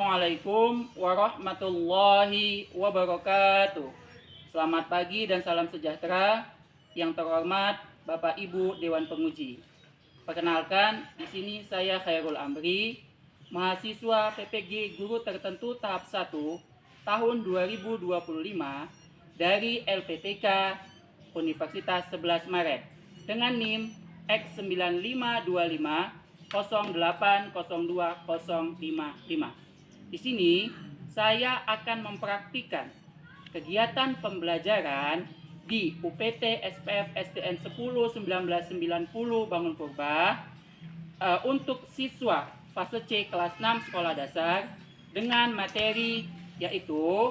Assalamualaikum warahmatullahi wabarakatuh. Selamat pagi dan salam sejahtera. Yang terhormat Bapak Ibu Dewan Penguji. Perkenalkan, di sini saya Khairul Amri, mahasiswa PPG Guru Tertentu tahap 1 tahun 2025 dari LPTK Universitas 11 Maret dengan NIM X9525 08020055. Di sini saya akan mempraktikkan kegiatan pembelajaran di UPT SPF STN 10 1990 Bangun Purba untuk siswa fase C kelas 6 sekolah dasar dengan materi yaitu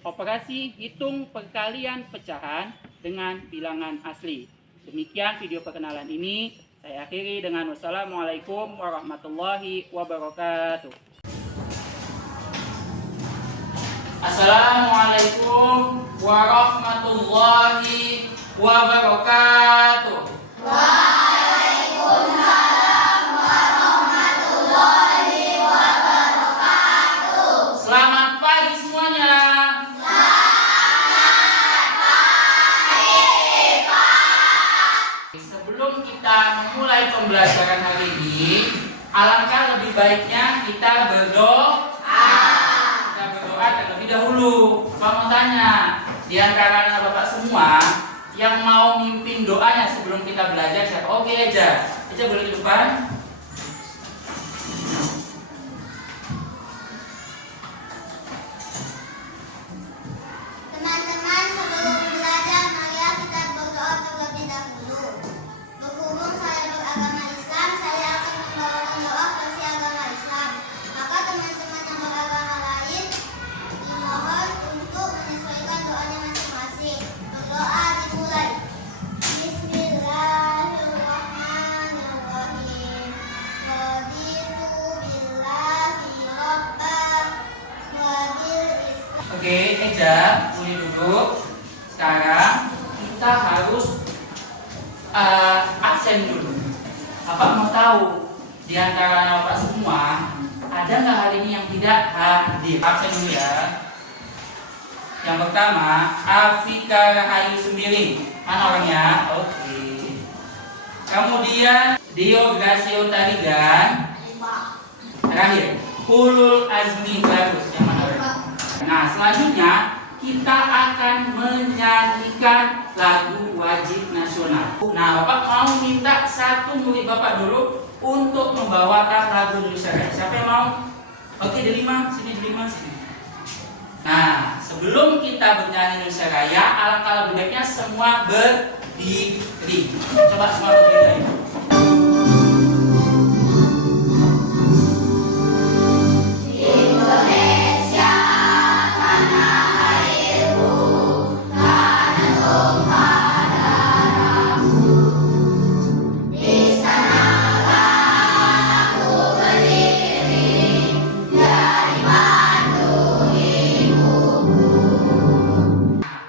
operasi hitung perkalian pecahan dengan bilangan asli. Demikian video perkenalan ini. Saya akhiri dengan wassalamualaikum warahmatullahi wabarakatuh. Assalamualaikum warahmatullahi wabarakatuh. Waalaikumsalam warahmatullahi wabarakatuh. Selamat pagi semuanya. Sebelum kita memulai pembelajaran hari ini, alangkah lebih baiknya kita berdoa. Kita berdoa terlebih dahulu. Pak mau tanya, di antara anak bapak semua yang mau mimpin doanya sebelum kita belajar siapa? Oke aja. Eja boleh ke depan. Teman-teman, sebelum belajar, marilah kita berdoa terlebih dahulu. Berhubung saya beragama Islam, saya akan membawakan doa versi agama Islam. Maka teman-teman yang beragama lain dimohon untuk menyesuaikan doanya masing-masing. Berdoa dimulai. Bismillahirrahmanirrahim. Raditu billahi rabban wa bil Islam. Oke, Eja boleh duduk. Sekarang kita harus absen dulu. Bapak mau tahu di antara bapak semua ada nggak hari ini yang tidak hadir? Absen dulu ya. Yang pertama, Afika Rahayu Sembiring. Mana orangnya? Oke. Kemudian Dio Gracio Tarigan. Terakhir, Hulul Azmi Barus. Yang mana orangnya? Nah, selanjutnya kita akan menyanyikan lagu wajib nasional. Nah, Bapak mau minta satu murid Bapak dulu untuk membawakan lagu Indonesia Raya. Siapa yang mau? Oke, delima, sini delima, sini. Nah, sebelum kita bernyanyi Indonesia Raya, alangkah lebih baiknya semua berdiri. Coba semua berdiri.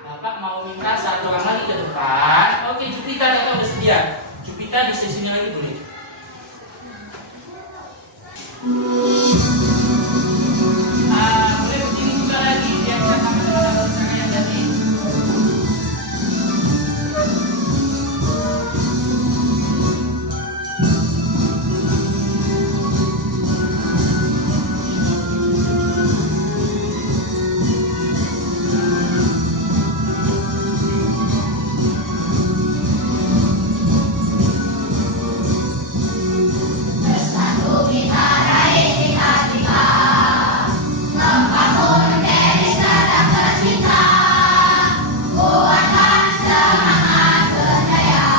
Bapak mau minta satu orang lagi ke depan. Oke, Jupiter atau udah sedia? Jupiter di sini lagi boleh. Boleh berdiri juga lagi biar kita sama dengan cara yang tadi. Bersatu kita raih cita-cita, membangun Indonesia dan tercinta. Kuatkan semangat berjaya,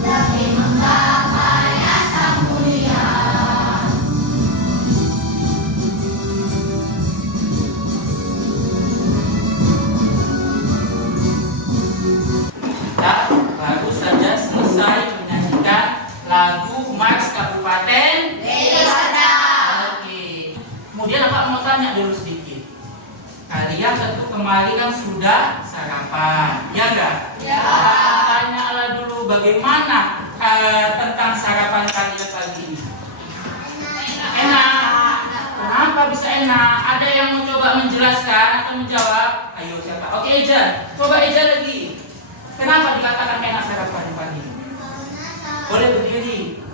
demi menggapai asa mulia. Kita baru saja selesai menyanyikan lagu Mars Kabupaten Deli Serdang. Oke. Kemudian Bapak mau tanya dulu sedikit. Kalian tentu kemarin kan sudah sarapan, ya enggak? Ya. Tanyalah dulu bagaimana tentang sarapan kalian pagi ini. Enak. Kenapa Kenapa bisa enak? Ada yang mau coba menjelaskan atau menjawab? Ayo siapa? Oke Eja, coba Eja lagi. Kenapa dikatakan enak sarapan pagi? Karena Boleh berdiri.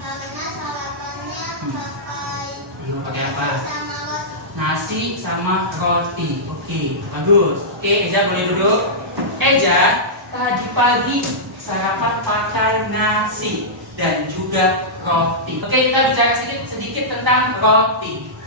sarapannya pakai Ayo pakai apa? sama roti. Nasi sama roti. Oke, bagus. Oke, Eja boleh duduk. Eja, tadi pagi sarapan pakai nasi dan juga roti. Oke, kita bicara sedikit tentang roti.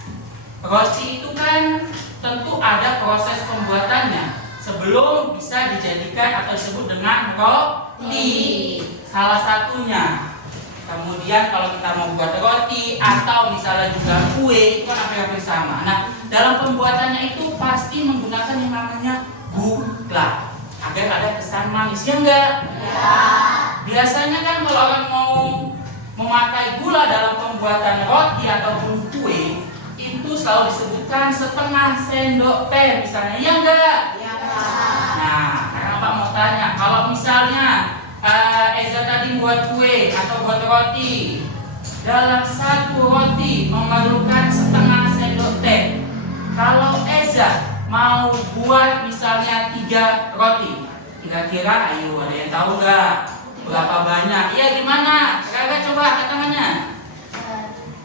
Roti itu kan tentu ada proses pembuatannya sebelum bisa dijadikan atau disebut dengan roti. Salah satunya. Kemudian kalau kita mau buat roti atau misalnya juga kue, itu kan hampir sama. Nah, dalam pembuatannya itu pasti menggunakan yang namanya gula agar ada kesan manis, ya enggak? Ya. Biasanya kan kalau orang mau memakai gula dalam pembuatan roti ataupun kue, itu selalu disebutkan setengah sendok teh misalnya, ya enggak? Ya. Nah, karena Pak mau tanya, kalau misalnya Eza tadi buat kue atau buat roti, dalam satu roti memerlukan setengah sendok teh. Kalau Eza mau buat misalnya 3 roti, kira-kira ayo ada yang tahu nggak berapa banyak? Iya gimana? Kira-kira coba angkat tangannya.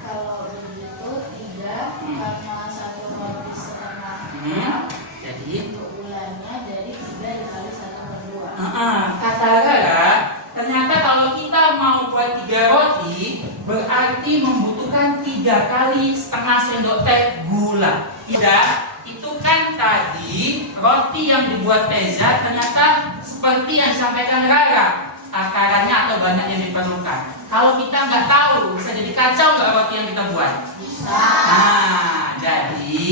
Kalau begitu 3 karena 1 roti setengah Jadi untuk bulannya dari 3 dikali 1/2. kata Rara, ternyata kalau kita mau buat 3 roti berarti membutuhkan 3 kali setengah sendok teh gula. Tidak, itu kan tadi roti yang dibuat Eza ternyata seperti yang disampaikan Rara, takarannya atau banyak yang diperlukan. Kalau kita nggak tahu, bisa jadi kacau nggak roti yang kita buat? Bisa. Nah, jadi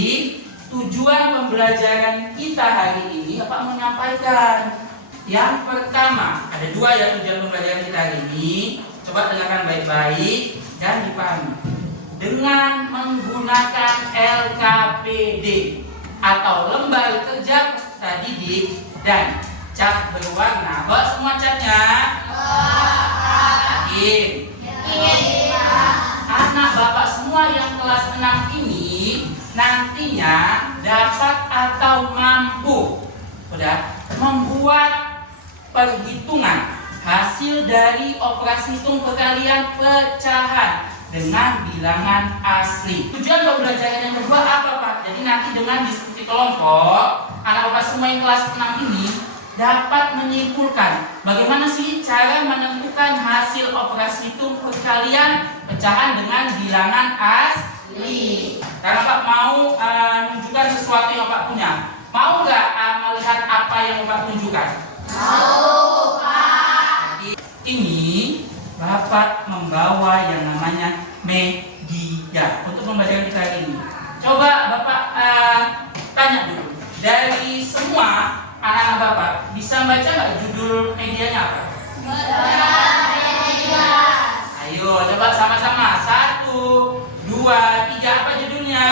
tujuan pembelajaran kita hari ini Bapak menyampaikan. Yang pertama, ada 2 ya tujuan pembelajaran kita hari ini. Coba dengarkan baik-baik dan dipahami. Dengan menggunakan LKPD atau lembar kerja peserta didik dan cat berwarna. Bawa semua catnya? Yakin? Anak Bapak semua yang kelas 6 ini nantinya dapat atau mampu membuat perhitungan hasil dari operasi hitung perkalian pecahan dengan bilangan asli. Tujuan pembelajaran yang kedua apa Pak? Jadi nanti dengan diskusi kelompok, anak Bapak semua yang kelas 6 ini dapat menyimpulkan bagaimana sih cara menentukan hasil operasi hitung perkalian pecahan dengan bilangan asli. Karena Pak mau menunjukkan sesuatu yang Pak punya. Mau nggak melihat apa yang Bapak tunjukkan? Mau, Pak. Ini Bapak membawa yang namanya media untuk pembelajaran kita hari ini. Coba Bapak tanya dulu. Dari semua anak-anak Bapak bisa baca nggak judul medianya apa? Ayo coba sama-sama. 1, 2, 3. Apa judulnya?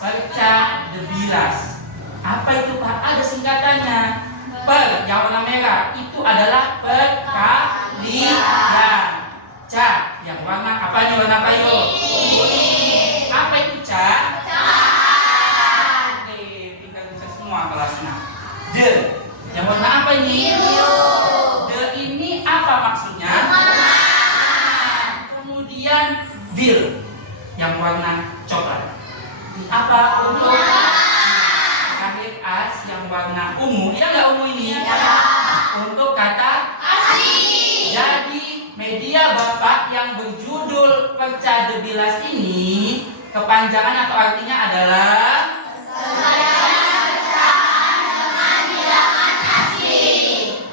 Pecah debilas. Apa itu Pak? Ada singkatannya. Per yang warna merah itu adalah perkalian. Ca yang warna apa nih? Warna apa yuk? Apa itu ca? Oke, pintar bisa semua kelas 6. De yang warna apa ini? De ini apa maksudnya? Kemudian bil yang warna coklat. Apa untuk terakhir as yang warna ungu? Ya nggak ungu ini? Untuk kata asli. Jadi media Bapak yang berjudul pecah debilas ini kepanjangan atau artinya adalah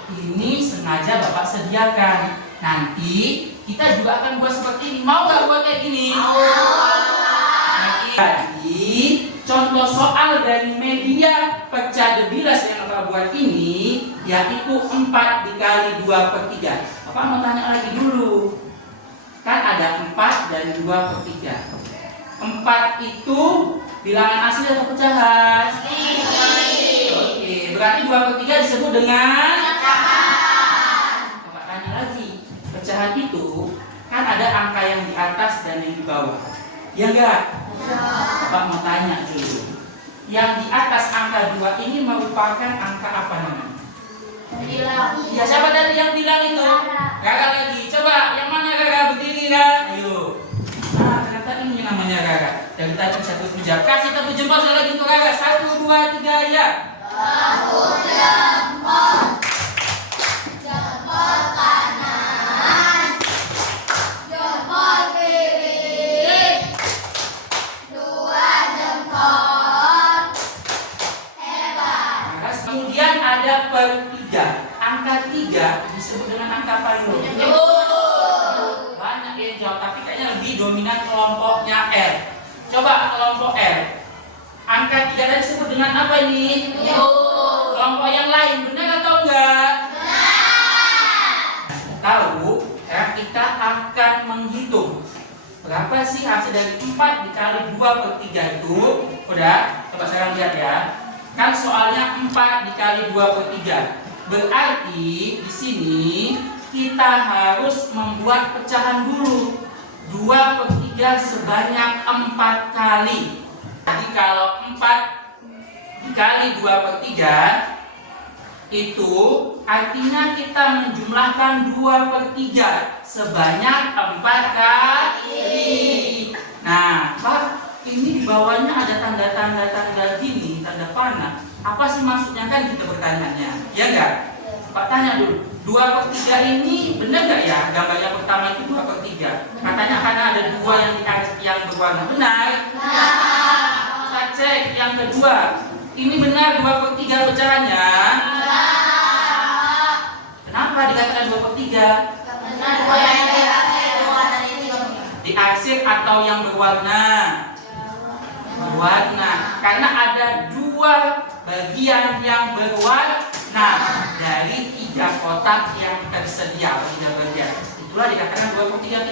ini sengaja Bapak sediakan. Nanti kita juga akan buat seperti ini. Mau nggak buat kayak gini? Jadi contoh soal dari media pecah debilas yang Bapak buat ini yaitu 4 dikali 2/3. Bapak mau tanya lagi dulu. Kan ada 4 dan 2/3. 4 itu bilangan asli atau pecahan? Oke, berarti 2/3 disebut dengan pecahan. Bapak tanya lagi. Pecahan itu kan akan ada angka yang di atas dan yang di bawah. Ya enggak? Bapak mau tanya dulu. Yang di atas angka 2 ini merupakan angka apa namanya? Ya, siapa tadi yang bilang itu? Rara lagi. Coba, yang mana Rara? Berdiri Rara. Ayo. Nah, ternyata ini namanya Rara. Dari tadi bisa terus menjawab. Kasih tepuk jempol sekali lagi untuk Rara. 1, 2, 3, ya. Tepuk jempol. Jempol kanan. Jempol kiri. 2 jempol. Hebat. Rara. Kemudian ada per 3. Angka 3 disebut dengan angka apa itu? Banyak yang jawab, tapi kayaknya lebih dominan kelompoknya R. Coba kelompok R. Angka 3 tadi disebut dengan apa ini? Kelompok yang lain, benar atau enggak? Tahu, ya, kita akan menghitung berapa sih hasil dari 4 dikali 2/3 itu. Udah, coba sekarang lihat ya. Kan soalnya 4 dikali 2/3. Berarti di sini kita harus membuat pecahan dulu. 2/3 sebanyak 4 kali. Jadi kalau 4 dikali 2/3 itu artinya kita menjumlahkan 2/3 sebanyak 4 kali. Nah, Pak, ini di bawahnya ada tanda gini, tanda panah. Apa sih maksudnya, kan kita bertanya-nya, ya enggak? Pak tanya dulu, 2/3 ini benar nggak ya? Gambar yang pertama itu 2/3. Katanya karena ada 2 yang berwarna. Benar? Kita cek yang kedua. Ini benar 2/3 pecahannya? Kenapa dikatakan 2/3? Diarsir atau yang berwarna? Berwarna. Karena ada 2 bagian yang berwarna dari 3 kotak yang tersedia, 3 bagian. Itulah dikatakan 2/3.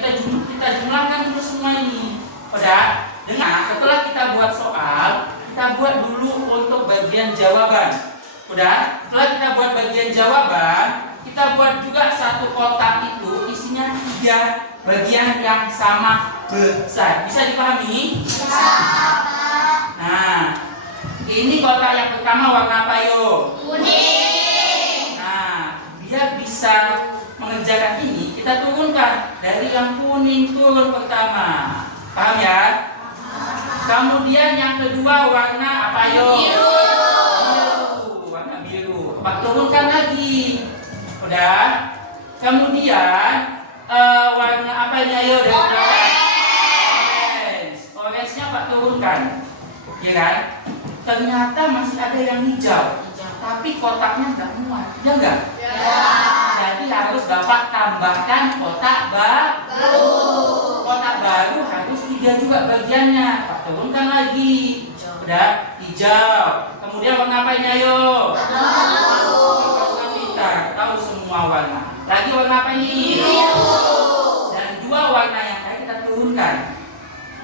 Kita jumlahkan dulu semua ini. Udah? Dengan setelah kita buat soal, kita buat dulu untuk bagian jawaban. Udah? Setelah kita buat bagian jawaban, kita buat juga satu kotak itu isinya 3 bagian yang sama besar. Bisa dipahami? Nah, ini kotak yang pertama warna apa yuk? Kuning. Nah, biar bisa mengerjakan ini, kita turunkan dari yang kuning turun pertama. Paham ya? Kemudian yang kedua warna apa yuk? Biru. Warna biru. Pak turunkan lagi. Udah? Kemudian warna apa ini ayo? Orange-nya Pak turunkan. Ya kan? Ternyata masih ada yang hijau, tapi kotaknya nggak muat, ya enggak? Jadi harus Bapak tambahkan kotak baru. Kotak baru harus 3 juga bagiannya. Pak turunkan lagi. Udah, hijau. Kemudian warna apa ini ayo? Warna pintar, tahu semua warna. Lagi warna apa ini? Biru. Dan 2 warna yang tadi kita turunkan.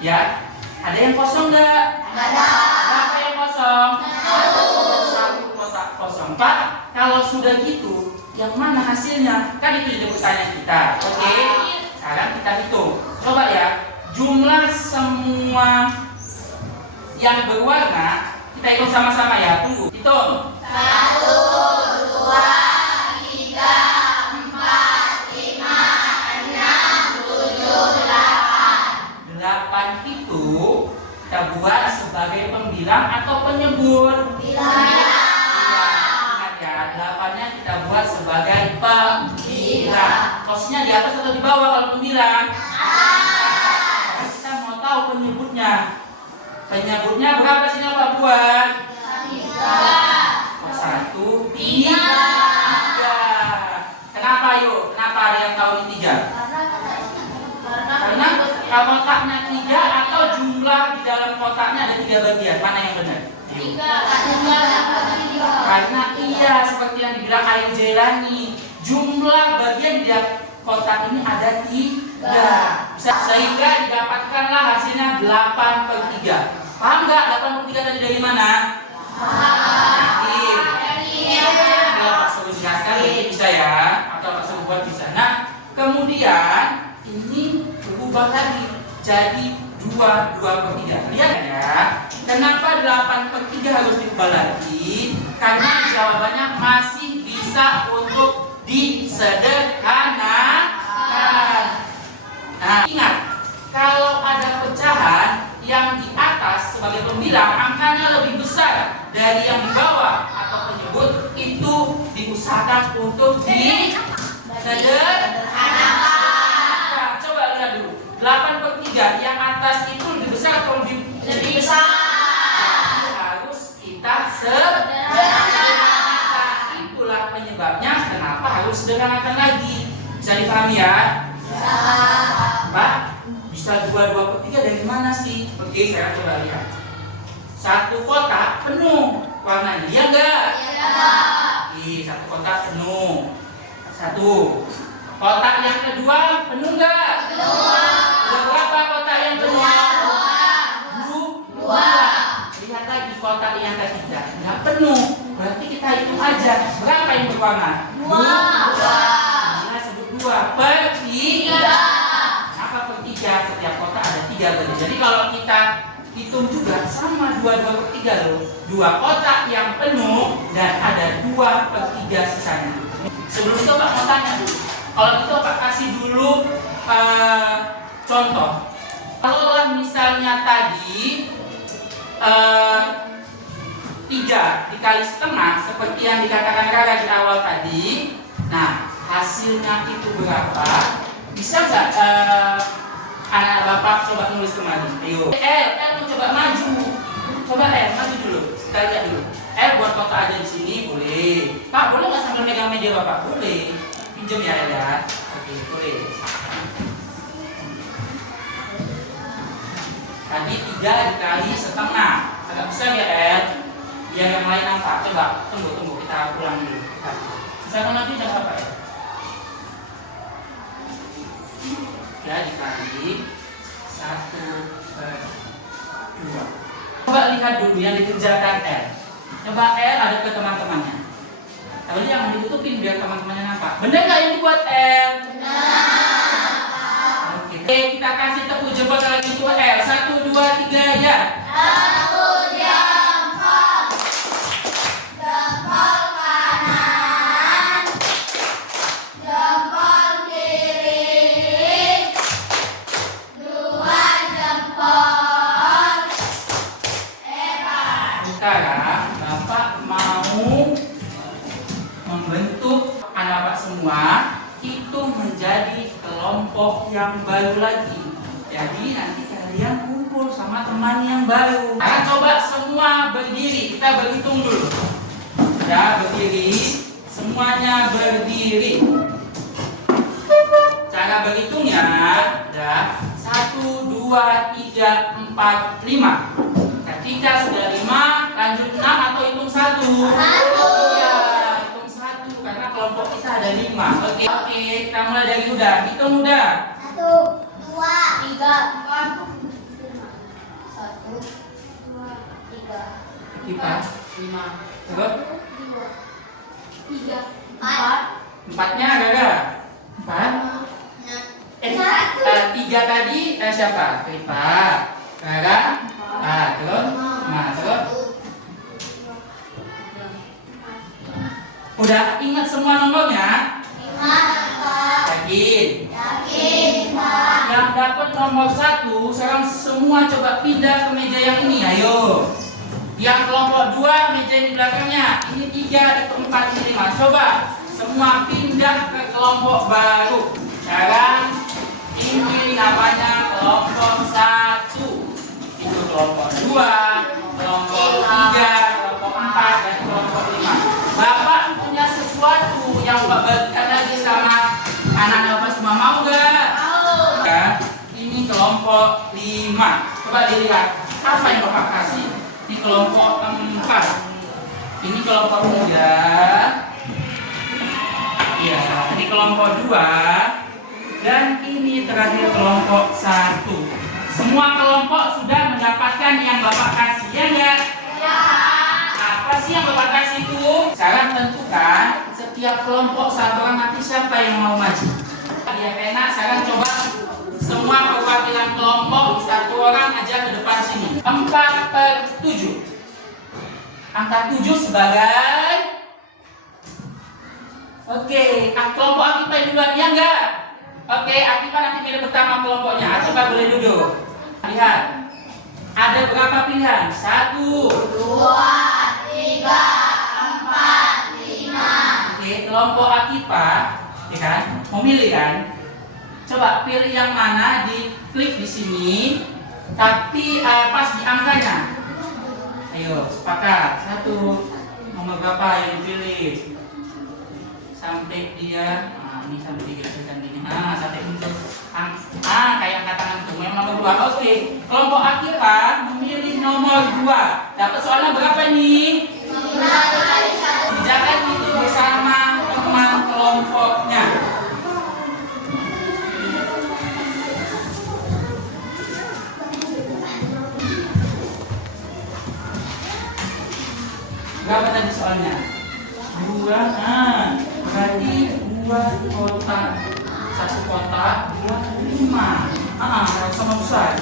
Ya, ada yang kosong nggak? Ada. Berapa yang kosong? 1 kotak kosong. Pak, kalau sudah gitu, yang mana hasilnya? Kan itu jadi pertanyaan kita. Oke? Sekarang kita hitung. Coba ya, jumlah semua yang berwarna kita hitung sama-sama ya. Tunggu. Hitung. 1, 2, 3, 4, 5, 6, 7, 8. 8 itu kita buat sebagai pembilang atau penyebut? Ingat ya, 8-nya kita buat sebagai pembilang. Posisinya di atas atau di bawah kalau pembilang? Kita mau tahu penyebutnya. Penyebutnya berapa sih Pak buat? 1, 3. Kenapa yuk? Kenapa ada yang tahu ini 3? Karena kotaknya 3 atau jumlah di dalam kotaknya ada 3 bagian. Mana yang benar? Karena iya, seperti yang dibilang Ayu Jailani, jumlah bagian di kotak ini ada 3. Sehingga didapatkanlah hasilnya 8/3. Paham nggak 8/3 tadi dari mana? Kalau Pak Suruh jelaskan bisa ya, atau Pak Suruh buat bisa. Nah, kemudian ini berubah lagi jadi 2/3. Lihat ya, kenapa 8/3 harus diubah lagi? Karena jawabannya masih bisa untuk disederhanakan. Nah, ingat, kalau ada pecahan yang di atas sebagai pembilang angkanya lebih besar dari yang di bawah atau penyebut, itu diusahakan untuk disederhanakan. Nah, coba lihat dulu. 8/3 yang atas itu lebih besar atau lebih besar? Itu harus kita sederhanakan. Itulah penyebabnya kenapa harus sederhanakan lagi. Bisa dipahami ya? Pak, bisa 2/3 dari mana sih? Oke, saya coba lihat. Satu kotak penuh warnanya, iya enggak? Iya. Satu kotak penuh. Satu. Kotak yang kedua penuh enggak? Udah berapa kotak yang penuh? Dua. Lihat lagi kotak yang ketiga enggak penuh. Berarti kita hitung aja berapa yang berwarna? Dua. Nah, sebut 2/3. Apa per 3? Setiap kotak ada 3 berarti. Jadi kalau kita hitung juga sama 2/3 loh. 2 kotak yang penuh dan ada 2/3 sisanya. Sebelum itu Pak mau tanya dulu. Kalau gitu Pak kasih dulu contoh. Kalau misalnya tadi 3 dikali setengah seperti yang dikatakan Rara di awal tadi. Nah, hasilnya itu berapa? Bisa nggak anak bapak coba nulis kembali? Ayo. Mau coba maju. Coba maju dulu. Kita lihat dulu. Buat foto aja di sini boleh. Pak, boleh nggak sambil megang meja bapak? Boleh. Pinjam ya ya. Oke, boleh. Tadi 3 dikali setengah. Agak besar ya biar yang lain nampak. Coba tunggu kita ulang dulu. Misalkan nanti jangan apa ya? 3 dikali 1/2. Coba lihat dulu yang dikerjakan R. Coba R ada ke teman-temannya. Tapi jangan ditutupin biar teman-temannya nampak. Benar nggak yang dibuat R? Benar. Oke, kita kasih tepuk jempol lagi untuk R. 1, 2, 3 ya. Sekarang Bapak mau membentuk anak Bapak semua itu menjadi kelompok yang baru lagi. Jadi nanti kalian kumpul sama teman yang baru. Sekarang coba semua berdiri. Kita berhitung dulu. Ya, berdiri. Semuanya berdiri. Cara berhitungnya ya 1, 2, 3, 4, 5. Ketika sudah 5, lanjut 6 atau hitung 1? 1. Ya, hitung 1 karena kelompok kita ada 5. Oke, kita mulai dari mudah. Hitung mudah. 1, 2, 3, 4, 5. 1, 2, 3, 4, 5. Terus? 3, 4. 4-nya ada 4. 3 tadi siapa? Rifa. Rara. Terus? Masuk. Udah ingat semua nomornya? Yakin? Yang dapat nomor 1 sekarang semua coba pindah ke meja yang ini. Ayo. Yang kelompok 2 meja di belakangnya. Ini 3, itu 4, ini 5. Coba semua pindah ke kelompok baru. Sekarang ini namanya kelompok 1. Itu kelompok 2, kelompok 3, kelompok 4, dan kelompok 5. Bapak punya sesuatu yang Bapak bagikan lagi sama anak Bapak semua, mau gak? Mau. Ya, ini kelompok 5. Coba dilihat apa yang Bapak kasih. Ini kelompok 4. Ini kelompok 3. Ya, ini kelompok 2. Dan ini terakhir kelompok 1. Semua kelompok sudah mendapatkan yang Bapak kasih, ya enggak? Ya. Apa sih yang Bapak kasih itu? Sekarang tentukan setiap kelompok satu orang nanti siapa yang mau maju. Biar enak, sekarang coba semua Semua perwakilan kelompok, satu orang aja ke depan sini. 4/7. Angka 7 sebagai... Oke, kelompok Akifah duluan, ya enggak? Oke, Akifah nanti pilih pertama kelompoknya. Akifah boleh duduk. Lihat, ada berapa pilihan? 1, 2, 3, 4, 5. Oke, kelompok Akifah, ya kan? Mau milih kan? Coba pilih yang mana, diklik di sini, tapi pas di angkanya. Ayo, sepakat. 1, nomor berapa yang dipilih? Sampai dia, ini sampai digerakkan gini. Sampai muncul. Kayak angkat tangan tuh. Memang nomor 2. Oke, kelompok Akifah memilih nomor 2. Dapat soalnya berapa nih? 5 Jangan itu bersama teman kelompoknya. Berapa tadi soalnya? 2. Berarti 2 kotak. 1 kotak, 2, 5. Sama besar.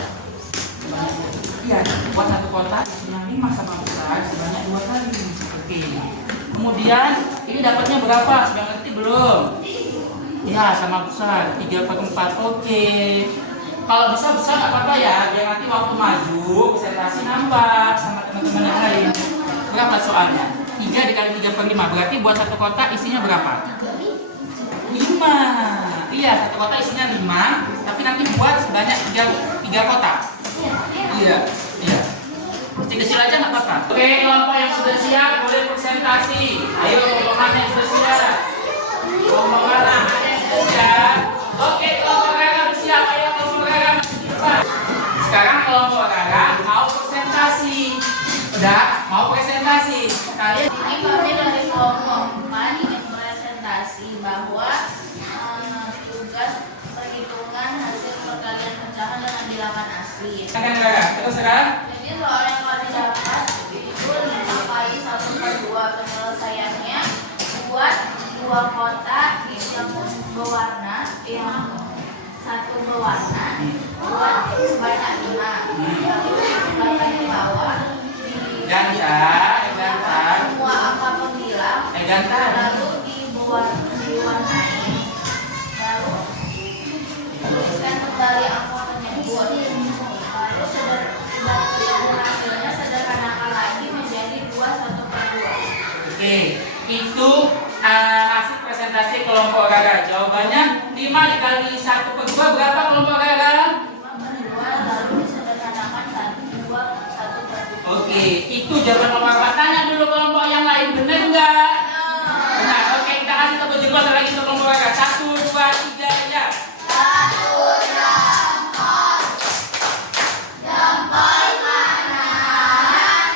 Iya, buat 1 kotak isinya 5 sama besar sebanyak 2 kali. Oke. Kemudian ini dapatnya berapa? Sudah ngerti belum? Ya, sama besar 3/4. Oke. Kalau bisa besar nggak apa-apa ya, biar nanti waktu maju presentasi nambah sama teman-teman yang lain. Berapa soalnya? 3 dikali 3/5 berarti buat 1 kotak isinya berapa? 5. Iya, 1 kotak isinya 5, tapi nanti buat sebanyak 3 kotak. Iya. Kecil-kecil aja nggak apa-apa. Oke, kelompok yang sudah siap boleh presentasi. Ayo, kelompok mana yang sudah siap? Kelompok mana yang sudah siap? Oke, kelompok Rara siap. Ayo, kelompok Rara masih di depan. Sekarang kelompok Rara mau presentasi. Udah, mau presentasi. Kalian Ini kami dari kelompok 4 ingin presentasi bahwa tugas perhitungan hasil perkalian pecahan dengan bilangan asli. akan Rara. Terus sekarang Jadi soal yang kami dapat itu 5 kali 1/2. Penyelesaiannya buat 2 kotak yang berwarna, yang 1 berwarna, buat sebanyak 5. Lalu di bawah Ganta. semua angka pembilang, Ganta. lalu diwarnai, lalu tuliskan kembali angka penyebut. Lalu hasilnya sederhanakan lagi menjadi 2/1/2. Oke, itu hasil presentasi kelompok Rara. Jawabannya 5 dikali 1/2 berapa kelompok Rara? 5/2 lalu disederhanakan 1/2. Oke, itu jawaban kelompok Rara. Tanya dulu kelompok yang lain, benar enggak? Benar. Oke, kita kasih tepuk jempol lagi untuk kelompok Rara. 1, 2, 3, ya. 1, jempol kanan,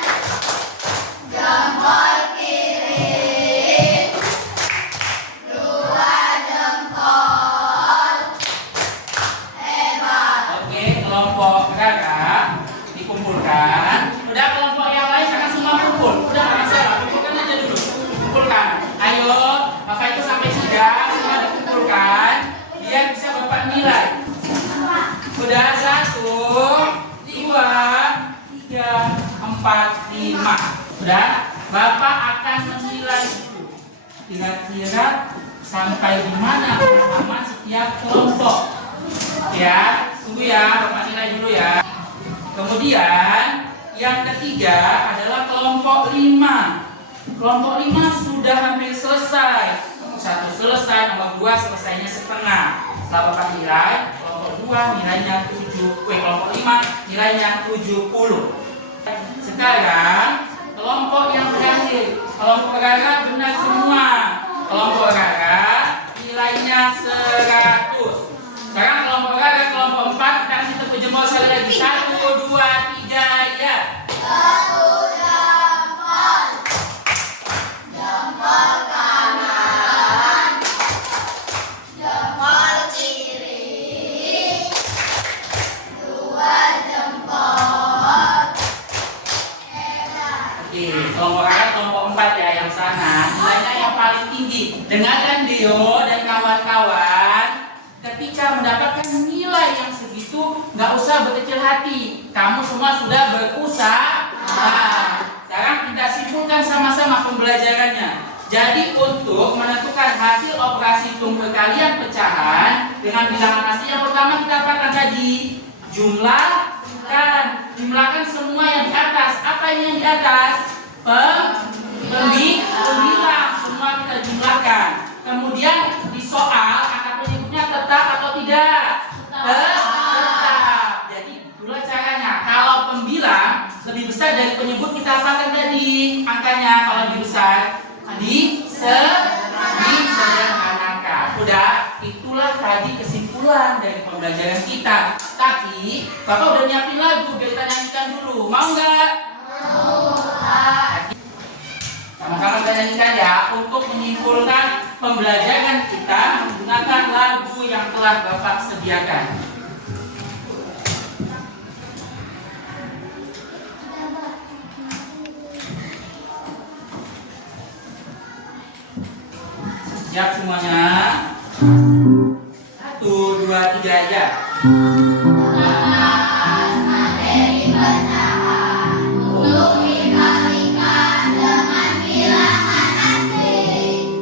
jempol kiri, 2 jempol. Hebat. Oke, kelompok Rara dikumpulkan. Udah kelompok yang lain sekarang semua kumpul. Udah nggak masalah, kumpulkan aja dulu. Kumpulkan. Ayo, Bapak itu sampai 3 semua dikumpulkan. Biar bisa Bapak nilai. Udah 1, 2, 3, 4, 5. Udah, Bapak akan menilai dulu. Kira-kira sampai di mana pemahaman setiap kelompok. Ya, tunggu ya, Bapak nilai dulu ya. Kemudian yang ketiga adalah kelompok 5. Kelompok 5 sudah hampir selesai. 1 selesai, nomor 2 selesainya setengah. Setelah Bapak nilai, kelompok 2 nilainya 7, kelompok 5 nilainya 70. Sekarang kelompok yang terakhir, kelompok Rara benar semua. Kelompok Rara nilainya 100. Sekarang kelompok Rara, kelompok 4, kita kasih tepuk jempol sekali lagi. 1, 2, 3, ya. 1 jempol, jempol kanan, jempol kiri, 2 jempol. Hebat. Oke, kelompok Rara, kelompok 4 ya yang sana. Nilainya yang paling tinggi. Dengarkan Dio dan kawan-kawan, ketika mendapatkan nilai yang segitu nggak usah berkecil hati. Kamu semua sudah berusaha. Sekarang kita simpulkan sama-sama pembelajarannya. Jadi untuk menentukan hasil operasi hitung perkalian pecahan dengan bilangan asli, yang pertama kita apakan tadi? Jumlahkan. Jumlahkan semua yang di atas. Apa ini yang di atas? Pembilang. Semua kita jumlahkan. Kemudian di soal angka penyebutnya tetap atau tidak? Tetap. Jadi itulah caranya. Kalau pembilang lebih besar dari penyebut, kita apakan tadi angkanya? Kalau lebih besar disederhanakan. Udah, itulah tadi kesimpulan dari pembelajaran kita. Tapi Bapak udah nyiapin lagu biar kita nyanyikan dulu. Mau nggak? Sama-sama kita nyanyikan ya, untuk menyimpulkan pembelajaran kita menggunakan lagu yang telah Bapak sediakan. Siap semuanya? 1, 2, 3 ya. Membahas materi pecahan, untuk dikalikan dengan bilangan asli.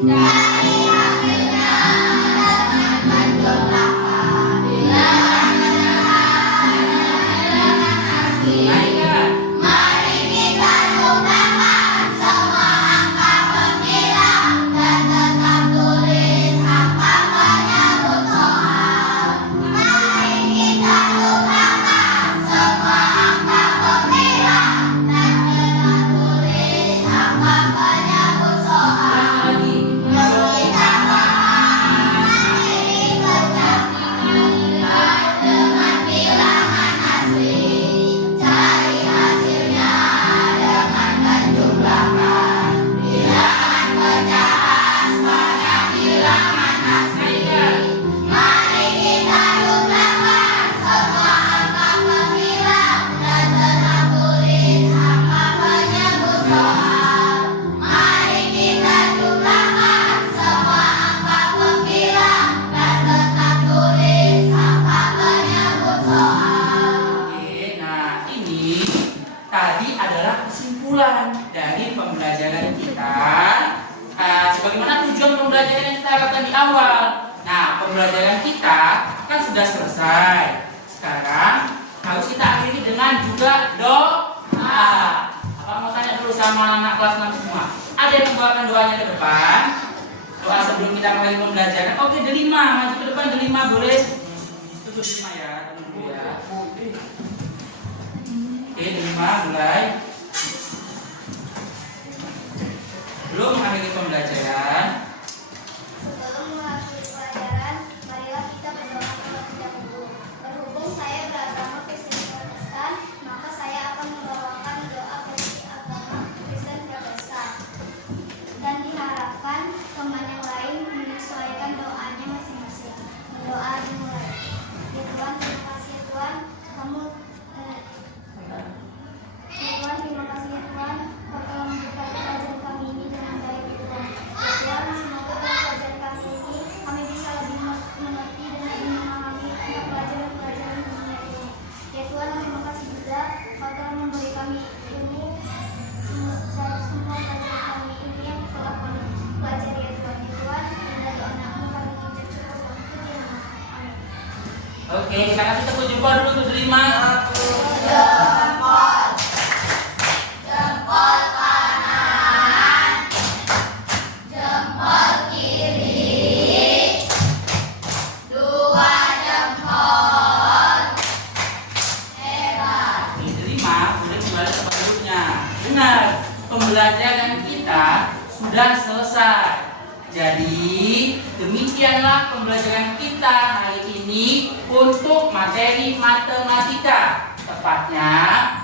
Dari hasilnya dengan menjumlahkan bilangan pecahan dengan bilangan asli. Naikkan. Mari kita jumlahkan semua angka pembilang dan tetap tulis angka penyebut soal. Mari kita jumlahkan semua angka pembilang dan tetap tulis angka penyebut soal. Lagi. Yuk kita bahas materi pecahan dengan bilangan asli. Cari hasilnya dengan menjumlahkan bilangan pecahan pada bilangan asli. Mari kita jumlahkan semua angka pembilang dan tetap tulis angka penyebut soal. Mari kita jumlahkan semua angka pembilang dan tetap tulis angka penyebut soal. Oke, nah ini tadi adalah kesimpulan dari pembelajaran kita. Sebagaimana tujuan pembelajaran yang kita harapkan di awal. Nah, pembelajaran kita kan sudah selesai. Sekarang harus kita akhiri dengan juga doa. Apa mau tanya dulu sama anak kelas 6 semua? Ada yang membawakan doanya ke depan? Doa sebelum kita mulai pembelajaran. Oke, delima, maju ke depan delima boleh. Tutup delima ya, teman dulu ya. Oke, delima mulai. Belum mengakhiri pembelajaran. Sebelum mengakhiri pelajaran, marilah kita berdoa terlebih dahulu. Berhubung saya beragama Kristen Protestan, maka saya akan membawakan doa versi agama Kristen Protestan. Dan diharapkan teman yang lain menyesuaikan doanya masing-masing. Berdoa dimulai. Ya Tuhan, terima kasih ya Tuhan, kamu Tuhan, terima kasih ya Tuhan, Kau telah membuka pelajaran kami ini dengan baik ya Tuhan. Ya Tuhan, semoga dalam pelajaran kami ini kami bisa lebih mengerti dan lebih memahami tentang pelajaran-pelajaran dunia ini. Ya Tuhan, terima kasih juga Kau telah memberi kami ilmu dari semua pelajaran kami ini yang telah kami pelajari ya Tuhan. Ya Tuhan, dan dari anakmu kami mengucap syukur dan puji nama. Amin. Oke, kita kasih tepuk jempol dulu untuk delima. Jempol kanan, jempol kiri, 2 jempol. Hebat. Oke, delima boleh kembali ke penduduknya. Benar, pembelajaran kita sudah selesai. Jadi demikianlah pembelajaran kita hari ini untuk materi matematika, tepatnya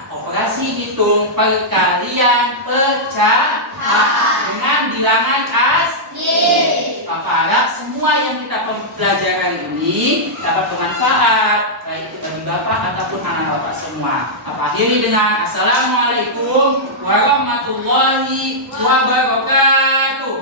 operasi hitung perkalian pecahan dengan bilangan asli. Bapak harap semua yang kita pelajaran ini dapat bermanfaat, baik itu bagi Bapak ataupun anak Bapak semua. Bapak akhiri dengan Assalamualaikum warahmatullahi wabarakatuh.